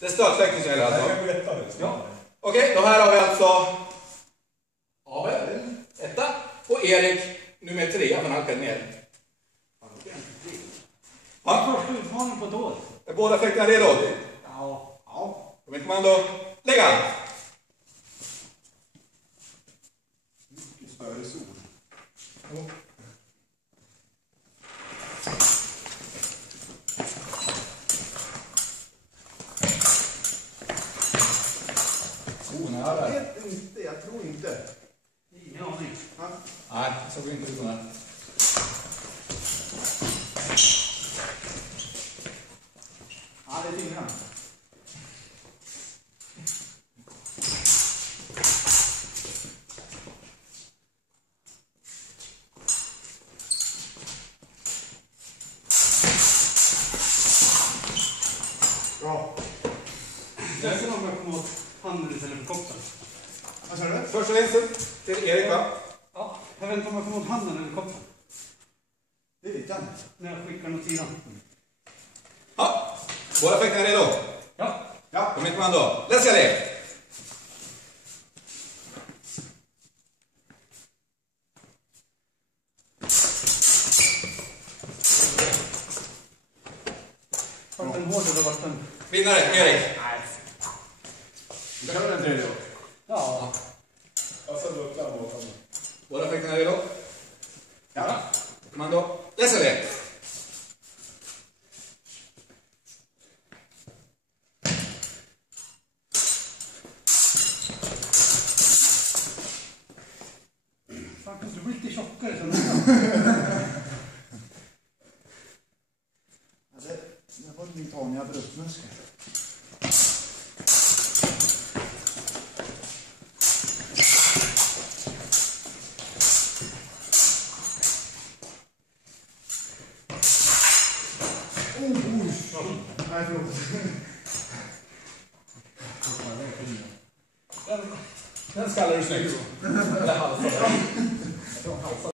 Det är stötfäktning som gäller alltså. Ja. Okej, då här har vi alltså Abel, etta, och Erik, nummer 3, för han halkade ner. Ja. Första utmaningen på ett år. Är båda fäktarna redo? Ja. Ja. Kom in kommando, lägga! Mycket större sol. Jag vet inte, jag tror inte. Ingen aning. Nej, så går inte ut här. Ja, det är fingrarna. Bra. Jag ser om jag kommer åt handen istället för koppen. Vad sa du? Första vinsten till Erik, va? Ja, jag vet inte om jag kommer åt handen eller koppen. Det vet jag inte. När jag skickar den åt sidan. Ja, båda fäktarna redo? Ja. Ja. Kom in kommando, let's get it! Vart den hård eller vart den... Vinnare, Erik. Nej. Vi kör den tredje då. Ja. Båda fäktarna redo? Ja. Kommando, let's get it! Fan, du blir lite tjockare sen nästan. Det var min taniga bröstmuskel. Nej, förlåt. Den skallar du snyggt. Eller halsar.